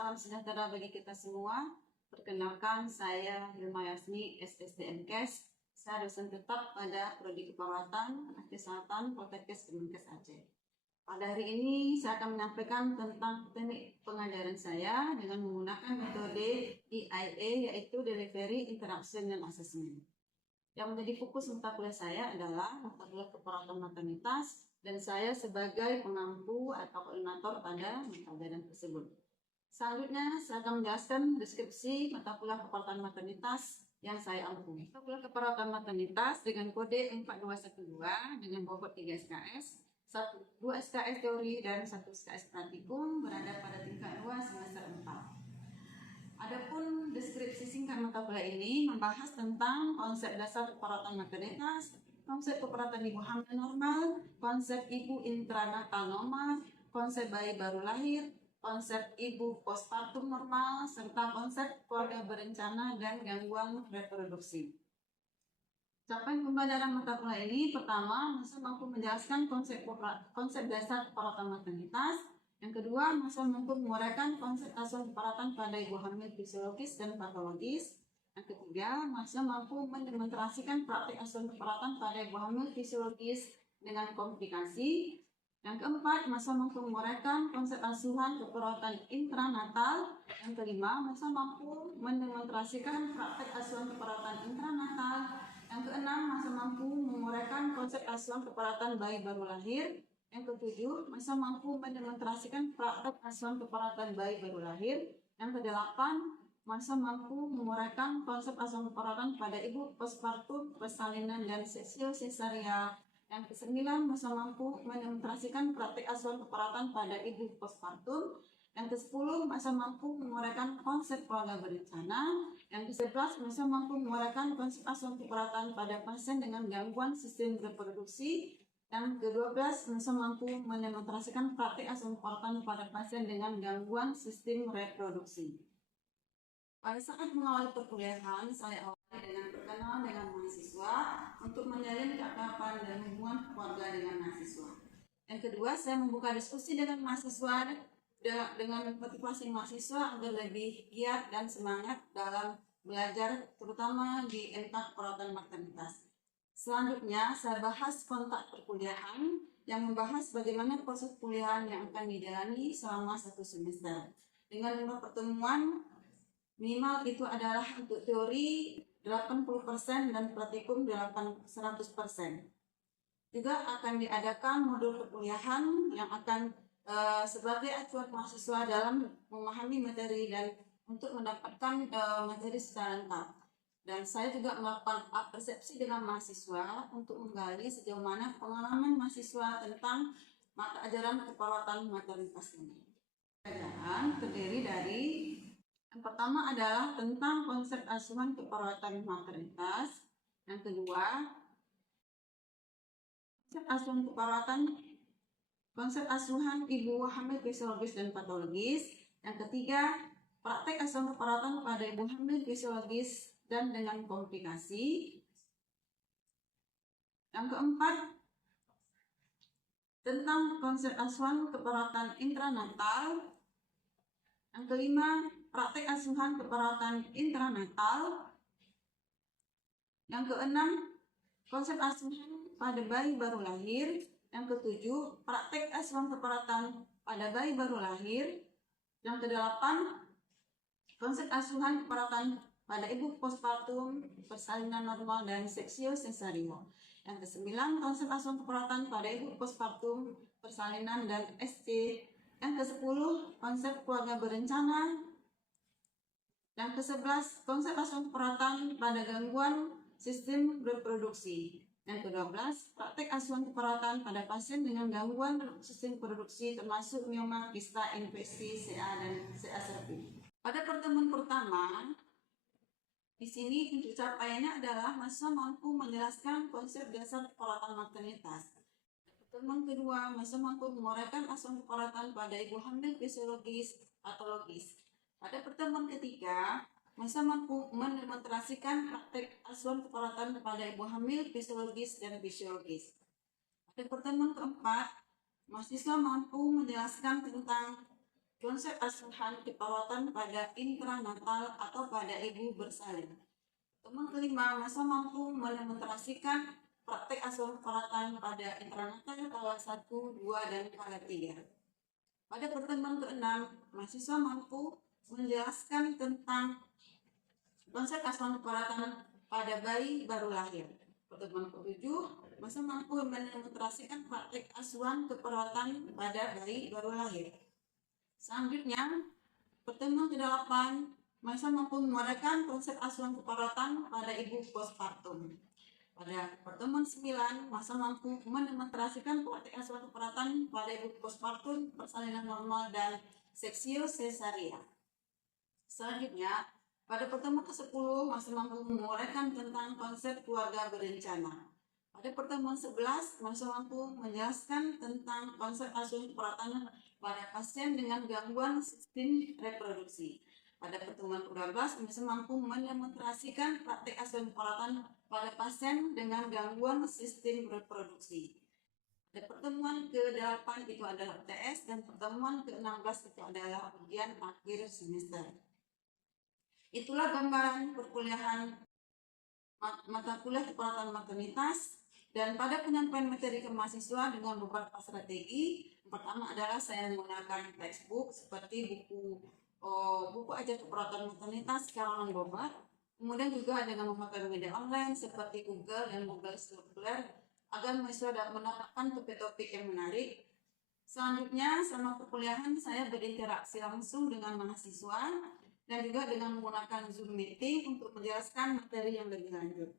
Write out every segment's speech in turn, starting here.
salam sejahtera bagi kita semua. Perkenalkan, saya Hilma Yasmi, SSDMKes. Saya dosen tetap pada Prodi Keperawatan Kesehatan Poltekkes Kemenkes Aceh. Pada hari ini saya akan menyampaikan tentang teknik pengajaran saya dengan menggunakan metode DIA, yaitu Delivery, Interaction, dan Assessment. Yang menjadi fokus mata kuliah saya adalah mata kuliah keperawatan maternitas, dan saya sebagai pengampu atau koordinator pada mata pelajaran tersebut. Selanjutnya, saya akan menjelaskan deskripsi mata kuliah keperawatan maternitas yang saya ampu. Mata kuliah keperawatan maternitas dengan kode 4212 dengan bobot 3 SKS, 2 SKS teori dan 1 SKS praktikum berada pada tingkat 2 semester 4. Adapun deskripsi singkat mata kuliah ini membahas tentang konsep dasar keperawatan maternitas, konsep keperawatan ibu hamil normal, konsep ibu intranatal normal, konsep bayi baru lahir, konsep ibu postpartum normal, serta konsep keluarga berencana dan gangguan reproduksi. Capaian pembelajaran mata kuliah ini pertama, masa mampu menjelaskan konsep dasar keperawatan maternitas. Yang kedua, masa mampu menguraikan konsep asuhan keperawatan pada ibu hamil fisiologis dan patologis. Yang ketiga, masa mampu mendemonstrasikan praktik asuhan keperawatan pada ibu hamil fisiologis dengan komplikasi. Yang keempat, masa mampu menguraikan konsep asuhan keperawatan intranatal. Yang kelima, masa mampu mendemonstrasikan praktek asuhan keperawatan intranatal. Yang keenam, masa mampu menguraikan konsep asuhan keperawatan bayi baru lahir. Yang ketujuh, masa mampu mendemonstrasikan praktek asuhan keperawatan bayi baru lahir. Yang kedelapan, masa mampu menguraikan konsep asuhan keperawatan pada ibu postpartum, persalinan, dan seksio sesaria. Yang kesembilan, masa mampu mendemonstrasikan praktik asuhan keperawatan pada ibu postpartum. Yang ke-10, masa mampu menguraikan konsep keluarga berencana. Yang ke-11, masa mampu menguraikan konsep asuhan keperawatan pada pasien dengan gangguan sistem reproduksi. Yang ke-12, masa mampu mendemonstrasikan praktik asuhan keperawatan pada pasien dengan gangguan sistem reproduksi. Pada saat mengawali perkuliahan, saya awali dengan perkenalan dengan mahasiswa untuk menjalin keakraban dan hubungan keluarga dengan mahasiswa. Yang kedua, saya membuka diskusi dengan mahasiswa dengan motivasi mahasiswa agar lebih giat dan semangat dalam belajar, terutama di NK keperawatan maternitas. Selanjutnya, saya bahas kontak perkuliahan yang membahas bagaimana proses perkuliahan yang akan dijalani selama 1 semester. Dengan jumlah pertemuan minimal itu adalah untuk teori 80% dan praktikum 100%. Juga akan diadakan modul perkuliahan yang akan sebagai acuan mahasiswa dalam memahami materi dan untuk mendapatkan materi secara lengkap. Dan saya juga melakukan persepsi dengan mahasiswa untuk menggali sejauh mana pengalaman mahasiswa tentang mata ajaran keperawatan maternitas ini. Pelajaran terdiri dari yang pertama adalah tentang konsep asuhan keperawatan maternitas. Yang kedua, konsep asuhan ibu hamil fisiologis dan patologis. Yang ketiga, praktek asuhan keperawatan pada ibu hamil fisiologis dan dengan komplikasi. Yang keempat, tentang konsep asuhan keperawatan intranatal. Yang kelima, praktek asuhan keperawatan intranatal. Yang keenam, konsep asuhan pada bayi baru lahir. Yang ketujuh, praktek asuhan keperawatan pada bayi baru lahir. Yang kedelapan, konsep asuhan keperawatan pada ibu postpartum, persalinan normal, dan seksio sesario. Yang kesembilan, konsep asuhan keperawatan pada ibu postpartum, persalinan, dan SC. Yang ke-10, konsep keluarga berencana. Yang ke-11, konsep asuhan keperawatan pada gangguan sistem reproduksi. Yang ke-12, praktek asuhan keperawatan pada pasien dengan gangguan sistem reproduksi termasuk mioma, kista, infeksi, CA, dan CA cervix. Pada pertemuan pertama, di sini untuk capaiannya adalah mahasiswa mampu menjelaskan konsep dasar keperawatan maternitas. Pertemuan kedua, mahasiswa mampu menguraikan asuhan keperawatan pada ibu hamil fisiologis patologis. Pada pertemuan ketiga, mahasiswa mampu mendemonstrasikan praktek asuhan keperawatan pada ibu hamil fisiologis dan fisiologis. Pada pertemuan keempat, mahasiswa mampu menjelaskan tentang Konsep asuhan keperawatan pada intranatal atau pada ibu bersalin. Teman kelima, masa mampu mendemonstrasikan praktek asuhan keperawatan pada intranatal tahap 1, 2, dan tahap 3. Pada pertemuan ke-6, mahasiswa mampu menjelaskan tentang konsep asuhan keperawatan pada bayi baru lahir. Pertemuan ke-7, masa mampu mendemonstrasikan praktek asuhan keperawatan pada bayi baru lahir. Selanjutnya, pertemuan ke-8, masa mampu menguraikan konsep asuhan keperawatan pada ibu postpartum. Pada pertemuan 9, masa mampu mendemonstrasikan praktek asuhan keperawatan pada ibu postpartum, persalinan normal, dan seksio cesaria. Selanjutnya, pada pertemuan ke-10, masa mampu menguraikan tentang konsep keluarga berencana. Pada pertemuan 11, masa mampu menjelaskan tentang konsep asuhan keperawatan pada pasien dengan gangguan sistem reproduksi. Pada pertemuan ke-12, masa mampu mendemonstrasikan praktek asuhan keperawatan pada pasien dengan gangguan sistem reproduksi. Pada pertemuan ke-8 itu adalah UTS dan pertemuan ke-16 itu adalah ujian akhir semester. Itulah gambaran perkuliahan mata kuliah keperawatan maternitas, dan pada penyampaian materi ke mahasiswa dengan beberapa strategi. Pertama adalah saya menggunakan textbook seperti buku ajar keperawatan maternitas karangan Bobat. Kemudian juga dengan memakai media online seperti Google dan Google Scholar agar mahasiswa dapat mendapatkan topik-topik yang menarik. Selanjutnya, selama perkuliahan saya berinteraksi langsung dengan mahasiswa dan juga dengan menggunakan Zoom meeting untuk menjelaskan materi yang lebih lanjut.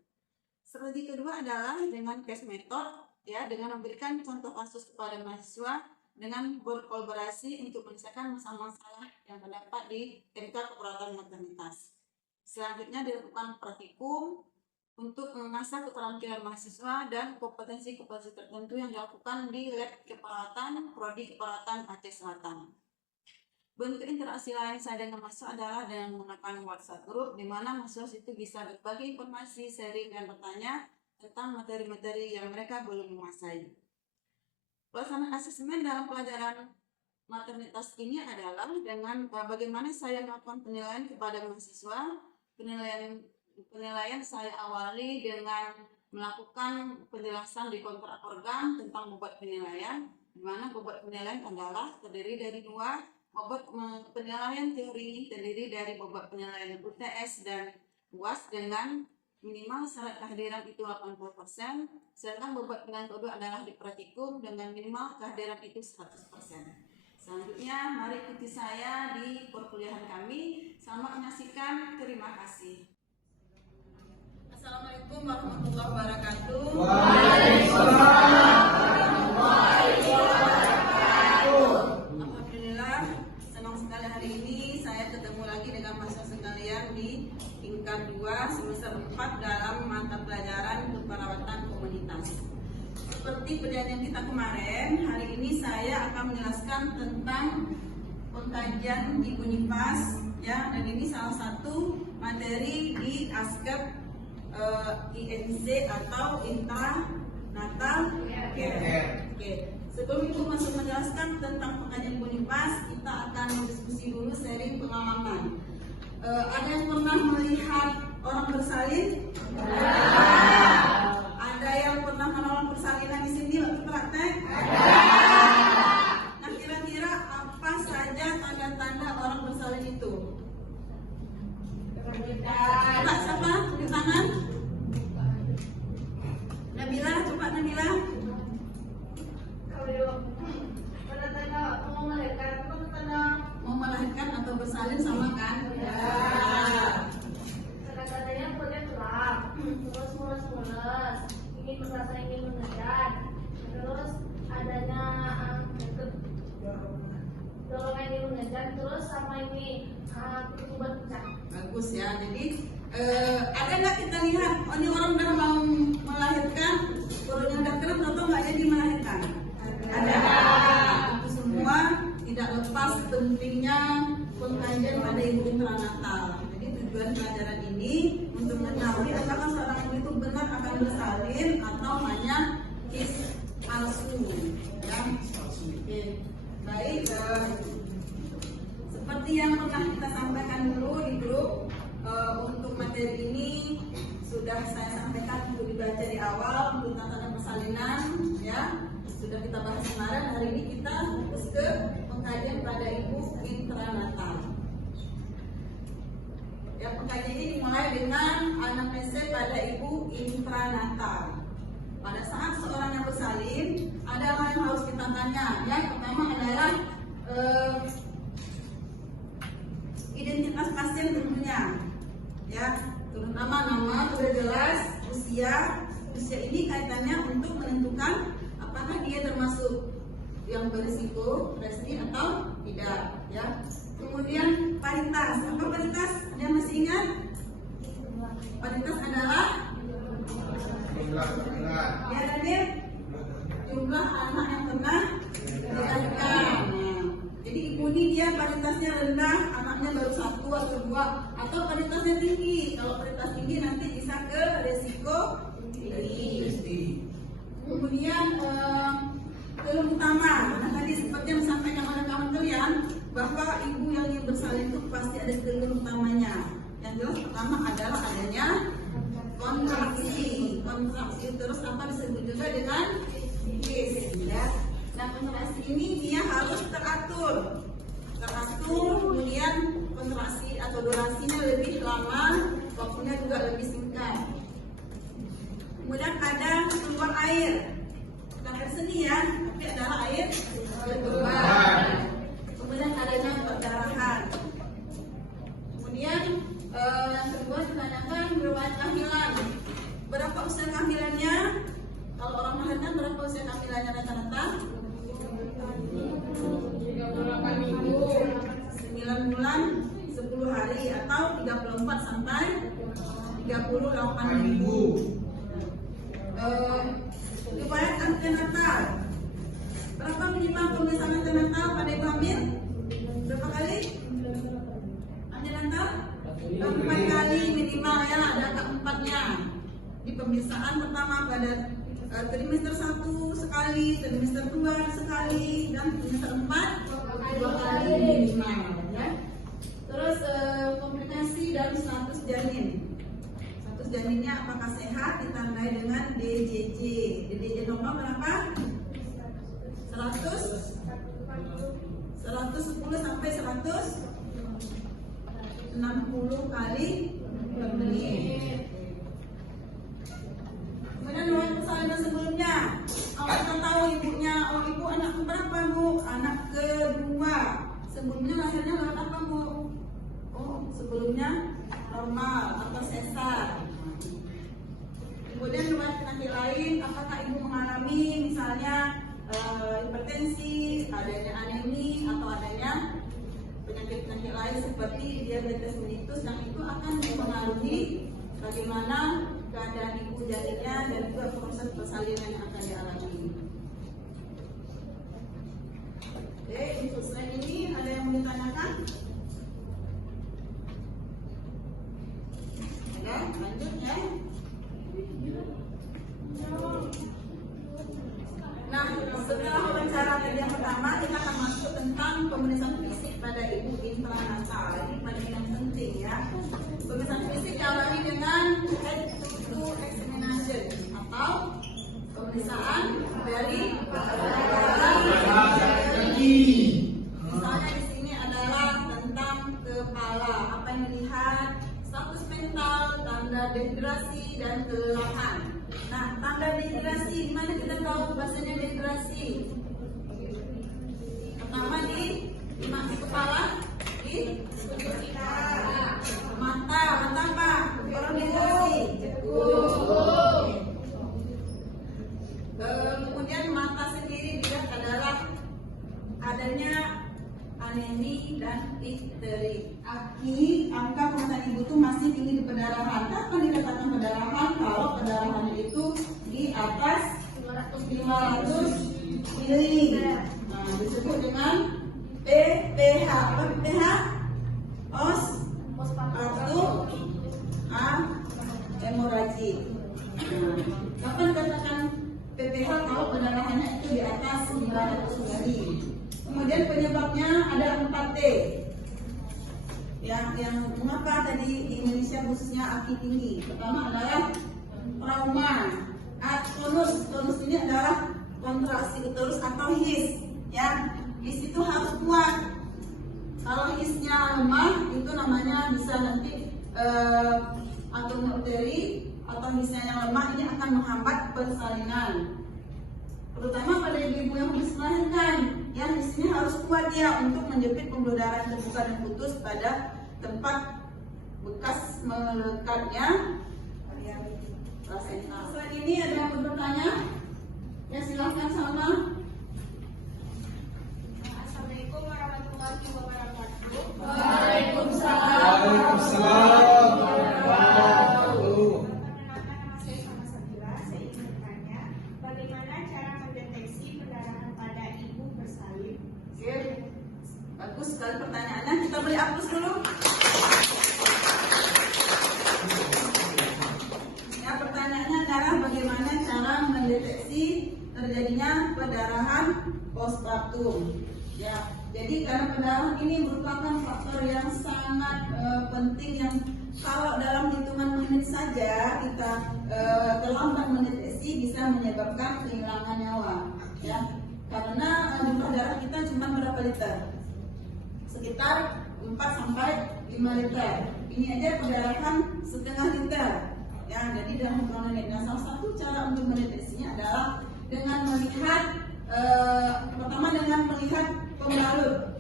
Strategi kedua adalah dengan case method, ya, dengan memberikan contoh kasus kepada mahasiswa dengan berkolaborasi untuk menyelesaikan masalah-masalah yang terdapat di MK keperawatan maternitas. Selanjutnya dilakukan praktikum untuk mengasah keterampilan mahasiswa dan kompetensi-kompetensi tertentu yang dilakukan di lab keperawatan Prodi Keperawatan Aceh Selatan. Bentuk interaksi lain saya dengan mahasiswa adalah dengan menggunakan WhatsApp group, di mana mahasiswa itu bisa berbagi informasi, sharing, dan bertanya tentang materi-materi yang mereka belum menguasai. Pelaksanaan asesmen dalam pelajaran maternitas ini adalah dengan bagaimana saya melakukan penilaian kepada mahasiswa. Penilaian saya awali dengan melakukan penjelasan di kontrak organ tentang bobot penilaian, di mana bobot penilaian adalah terdiri dari dua. Bobot penilaian teori terdiri dari bobot penilaian UTS dan UAS dengan minimal syarat kehadiran itu 80%, sedangkan bobot penilaian kedua adalah di praktikum dengan minimal kehadiran itu 100%. Selanjutnya, mari ikuti saya di perkuliahan kami. Selamat menyaksikan, terima kasih. Assalamualaikum warahmatullahi wabarakatuh. Waalaikumsalam. Hari ini saya ketemu lagi dengan mahasiswa sekalian di tingkat 2 semester 4 dalam mata pelajaran keperawatan komunitas. Seperti perjanjian kita kemarin, hari ini saya akan menjelaskan tentang pengkajian di Unipas, ya, dan ini salah satu materi di ASKEP INC atau Intranatal Care. Sebelum itu masuk menjelaskan tentang pengkajian Unipas, kita akan berdiskusi dulu, sharing pengalaman. Ada yang pernah melihat orang bersalin? Ada yang pernah menolong persalinan di sini waktu praktek? Nah, kira-kira apa saja tanda-tanda orang bersalin itu? Coba siapa? Di tangan? Nabila, coba Nabila. Mau melahirkan atau bersalin sama kan? Ya. Tanda-tandanya perutnya tulang, terus mules-mules, ingin merasa ingin mengejar, terus adanya dorongan ingin mengejar, terus sama ini pertumbuhan pecah. Bagus ya. Jadi ada nggak kita lihat, oh ini orang udah mau melahirkan, perutnya udah kering atau nggak jadi melahirkan? Ada. Itu semua tidak lepas pentingnya pengkajian pada ibu intranatal. Jadi tujuan pelajaran ini untuk mengetahui apakah seorang ibu itu benar akan bersalin atau hanya kis palsu. Ya. Oke. Baik. pernah kita sampaikan dulu di grup. Untuk materi ini sudah saya sampaikan untuk dibaca di awal untuk tatanan persalinan, ya sudah kita bahas kemarin. Hari ini kita fokus ke pengkajian pada ibu intranatal. Ya, pengkajian ini dimulai dengan anamnesa pada ibu intranatal. Pada saat seorang yang bersalin, ada hal yang harus kita tanya. Yang pertama adalah identitas pasien tentunya, ya, terutama nama sudah jelas, usia ini kaitannya untuk menentukan apakah dia termasuk yang berisiko resi atau tidak, ya. Kemudian paritas, apa paritas? Anda masih ingat? Paritas adalah ya, Nadir, jumlah anak yang pernah dilahirkan. Jadi ibu ini dia paritasnya rendah, anaknya baru 1 atau 2, atau paritasnya tinggi. Kalau paritas tinggi nanti bisa ke resiko tinggi. Kemudian keluh utama, karena tadi seperti yang disampaikan oleh kawan kalian bahwa ibu yang ingin bersalin itu pasti ada keluh utamanya. Yang jelas pertama adalah adanya kontraksi, terus apa disebut juga dengan his, ya. Nah, kontraksi ini dia harus teratur, kemudian kontraksi atau durasinya lebih lama, waktunya juga lebih singkat. Kemudian ada keluar air, bukan air seni ya, tapi adalah air keluar. Kemudian adanya perdarahan. Kemudian yang kedua ditanyakan riwayat kehamilan. Berapa usia kehamilannya? Kalau orang melahirkan berapa usia kehamilannya rata-rata? 9 bulan 10 hari atau 34 sampai 38 minggu. Riwayat antenatal. Berapa minimal pemeriksaan antenatal pada ibu hamil? Berapa kali? Antenatal? 4 kali minimal, ya, ada keempatnya. Di pemeriksaan pertama pada trimester 1 sekali, trimester 2 sekali, dan trimester 4 2 kali minimal, ya. Terus komplikasi dan status janin. Status janinnya apakah sehat ditandai dengan DJJ. DJJ normal berapa? 110 sampai 160 kali per menit. Kemudian riwayat persalinan sebelumnya. Kalau kita tahu ibunya, ibu anak berapa bu? Anak kedua. Sebelumnya lahirnya lewat apa bu? Sebelumnya normal atau sesar. Kemudian riwayat penyakit lain, apakah ibu mengalami misalnya hipertensi, adanya anemi, atau adanya penyakit-penyakit lain seperti diabetes mellitus, yang itu akan mempengaruhi bagaimana keadaan ibu janinnya dan juga proses persalinan yang akan dialami. Oke, untuk slide ini ada yang mau ditanyakan? Ada, lanjut ya. Nah, setelah wawancara tadi yang pertama, kita akan masuk tentang pemeriksaan fisik pada ibu intranatal. Ini paling yang penting, ya. Pemeriksaan fisik diawali dengan head to examination atau pemeriksaan dari misalnya di sini adalah tentang kepala, apa yang dilihat, status mental, tanda dehidrasi dan kelelahan. Nah, tanda dehidrasi, di mana kita tahu bahasanya dehidrasi? Pertama di kepala, di mata apa? Orang dehidrasi. Kemudian mata sendiri dilihat adalah adanya anemi dan difteri. Angka pemeriksaan ibu itu masih tinggi di pendarahan. Kapan dikatakan pendarahan? Kalau pendarahannya itu di atas 500 ml. Nah, disebut dengan PPH. Apa PPH? Hemoragik. Kapan dikatakan PPH? Kalau pendarahannya itu di atas 500 ml. Kemudian penyebabnya ada 4T. yang mengapa tadi di Indonesia khususnya AKI tinggi? Pertama adalah trauma. Tonus ini adalah kontraksi uterus atau his, ya. His itu harus kuat. Kalau hisnya lemah, itu namanya bisa nanti atom uteri atau hisnya yang lemah ini akan menghambat persalinan. Terutama pada ibu yang habis melahirkan, yang hisnya harus kuat ya untuk menjepit pembuluh darah yang terbuka dan putus pada tempat bekas melekatnya plasenta. Selain ini ada yang bertanya? Ya silahkan Salma. Assalamualaikum warahmatullahi wabarakatuh. Waalaikumsalam. Perkenalkan, nama saya Salma Sabila. Saya ingin bertanya, bagaimana cara mendeteksi perdarahan pada ibu bersalin? Oke, bagus sekali pertanyaannya. Kita beri aplaus dulu. Ya, pertanyaannya adalah bagaimana cara mendeteksi terjadinya perdarahan postpartum. Ya, jadi karena perdarahan ini merupakan faktor yang sangat penting yang kalau dalam hitungan menit saja kita terlambat mendeteksi bisa menyebabkan kehilangan nyawa. Ya, karena jumlah darah kita cuma berapa liter? Sekitar 4 sampai 5 liter. Ini aja perdarahan setengah liter. Ya, jadi dalam hitungan menit. Nah, salah satu cara untuk mendeteksinya adalah dengan melihat pertama dengan melihat pembalut.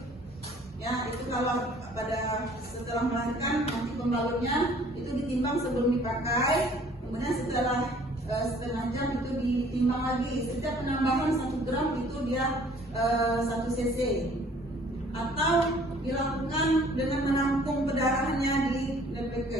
Ya, itu kalau pada setelah melahirkan nanti pembalutnya itu ditimbang sebelum dipakai, kemudian setelah setengah jam itu ditimbang lagi. Setiap penambahan 1 gram itu dia 1 cc. Atau dilakukan dengan menampung pendarahannya di DPK.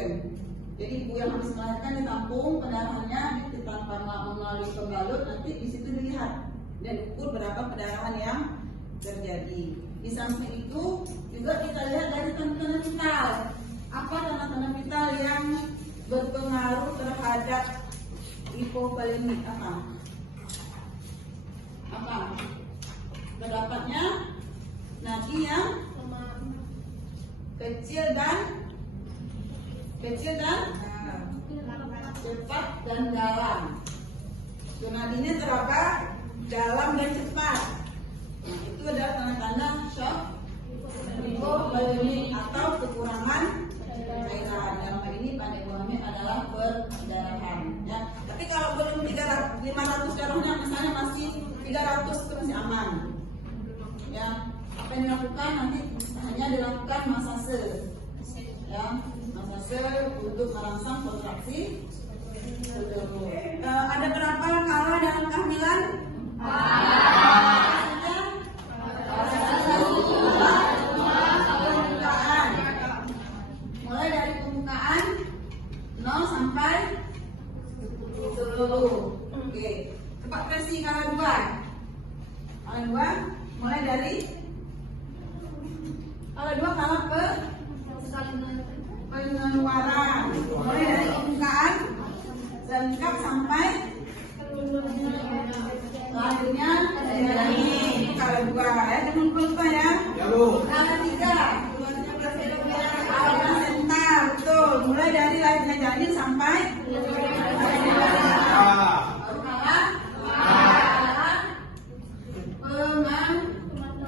Jadi ibu yang habis melahirkan ditampung pendarahannya tanpa melalui pembalut, nanti di situ dilihat dan ukur berapa pendarahan yang terjadi. Di samping itu juga kita lihat dari tanda-tanda vital. Apa tanda-tanda vital yang berpengaruh terhadap hipovolemik? Apa? Terdapatnya nadi yang kecil dan cepat dan dalam. Nadinya terdapat dalam dan cepat. Nah, itu adalah tanda-tanda shock hipovolemik atau kekurangan cairan. Dalam hal ini pada ibu hamil adalah perdarahan. Ya. Tapi kalau belum 500 darahnya misalnya masih 300 itu masih aman. Ya, apa yang dilakukan nanti hanya dilakukan masase. Ya, masase untuk merangsang kontraksi. Ada berapa kala dalam kehamilan? Pembukaan. Mulai dari pembukaan 0 sampai 10. Oke. Cepat versi kala 2. Kala 2 mulai dari kala 2 kala pengeluaran. Mulai dari pembukaan lengkap sampai selanjutnya janin. Kala 2 ya, jangan lupa ya. Kala 3 plasenta, betul. Mulai dari lahirnya janin sampai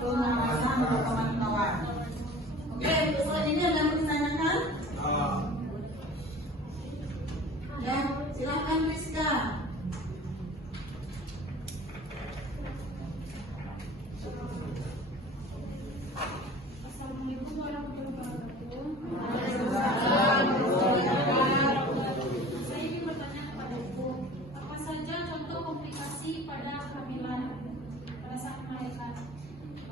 pemanasan tawar. Oke, untuk slide ini ada yang mau ditanyakan? Ya, silakan Rizka. Assalamualaikum warahmatullahi wabarakatuh. Saya ingin bertanya kepada Ibu, apa saja contoh komplikasi pada kehamilan pada saat melahirkan?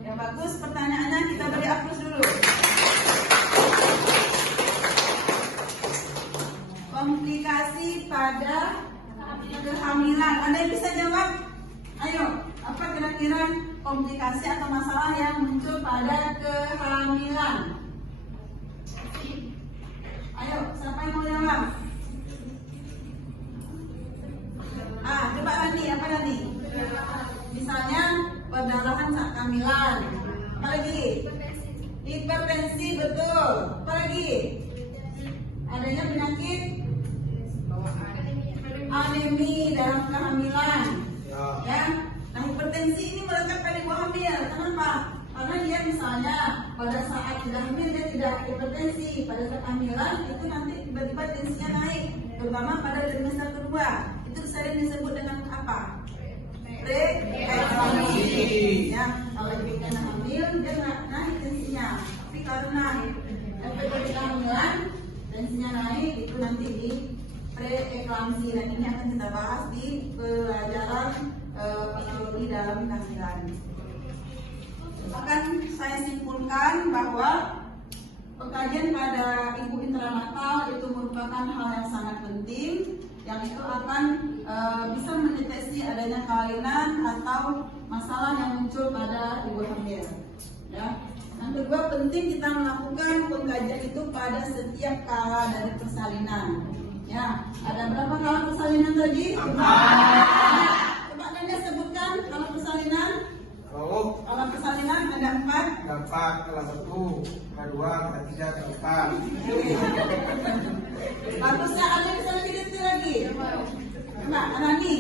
Ya bagus pertanyaannya, kita beri aplaus dulu. Komplikasi pada kehamilan. Anda yang bisa jawab? Ayo, apa kira-kira komplikasi atau masalah yang muncul pada kehamilan? Ayo, siapa yang mau jawab? Coba Rani, apa Rani? Misalnya perdarahan saat kehamilan. Apa lagi? Hipertensi, betul. Apa lagi? lagi? Adanya penyakit anemi dalam kehamilan. Ya. Nah, hipertensi ini melekat pada ibu hamil. Kenapa? Karena dia misalnya pada saat sudah hamil dia tidak hipertensi, pada saat kehamilan itu nanti tiba-tiba tensinya naik, terutama pada trimester kedua. Itu sering disebut dengan apa? Preeklamsi. Ya, kalau dia kena hamil dia naik tensinya. Tapi karena efek dari kehamilan tensinya naik, itu nanti di preeklamsi, dan ini akan kita bahas di pelajaran patologi dalam kehamilan. Akan saya simpulkan bahwa pengkajian pada ibu intranatal itu merupakan hal yang sangat penting, yang itu akan bisa mendeteksi adanya kelainan atau masalah yang muncul pada ibu hamil. Ya. Yang kedua, penting kita melakukan pengkajian itu pada setiap kala dari persalinan. Ya, ada berapa kala persalinan tadi? 4. Coba Nanda sebutkan kala persalinan. Kala persalinan ada 4. Ada 4, kelas 1, kedua, ketiga, keempat. Bagusnya ada bisa lebih detail lagi. Coba Anani.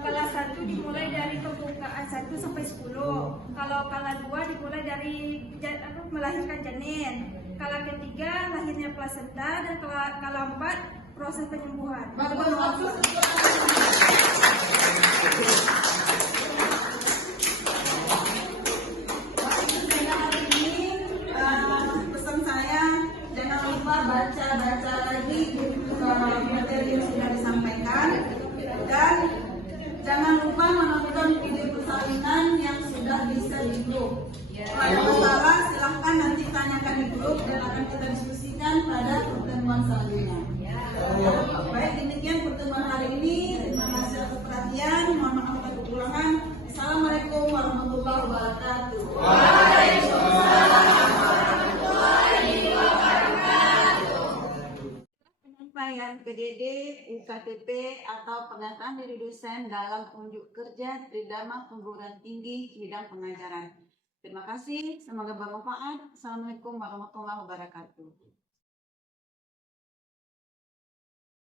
Kelas 1 dimulai dari pembukaan 1 sampai 10. Kalau kala 2 dimulai dari melahirkan janin. Kala ketiga lahirnya plasenta, dan kala 4 proses penyembuhan. Bagus. Hari ini pesan saya, jangan lupa baca lagi materi yang sudah disampaikan, dan jangan lupa menonton video persalinan yang sudah bisa di grup. Kalau ada masalah silahkan nanti tanyakan di grup dan akan kita diskusikan pada pertemuan selanjutnya. Baik, demikian pertemuan hari ini. Terima kasih atas perhatian. Mohon maaf atas kekurangan. Assalamualaikum warahmatullahi wabarakatuh. Penyampaian PDD, UKTP atau pernyataan diri dosen dalam unjuk kerja Tridharma Perguruan Tinggi bidang pengajaran. Terima kasih, semoga bermanfaat. Assalamualaikum warahmatullahi wabarakatuh.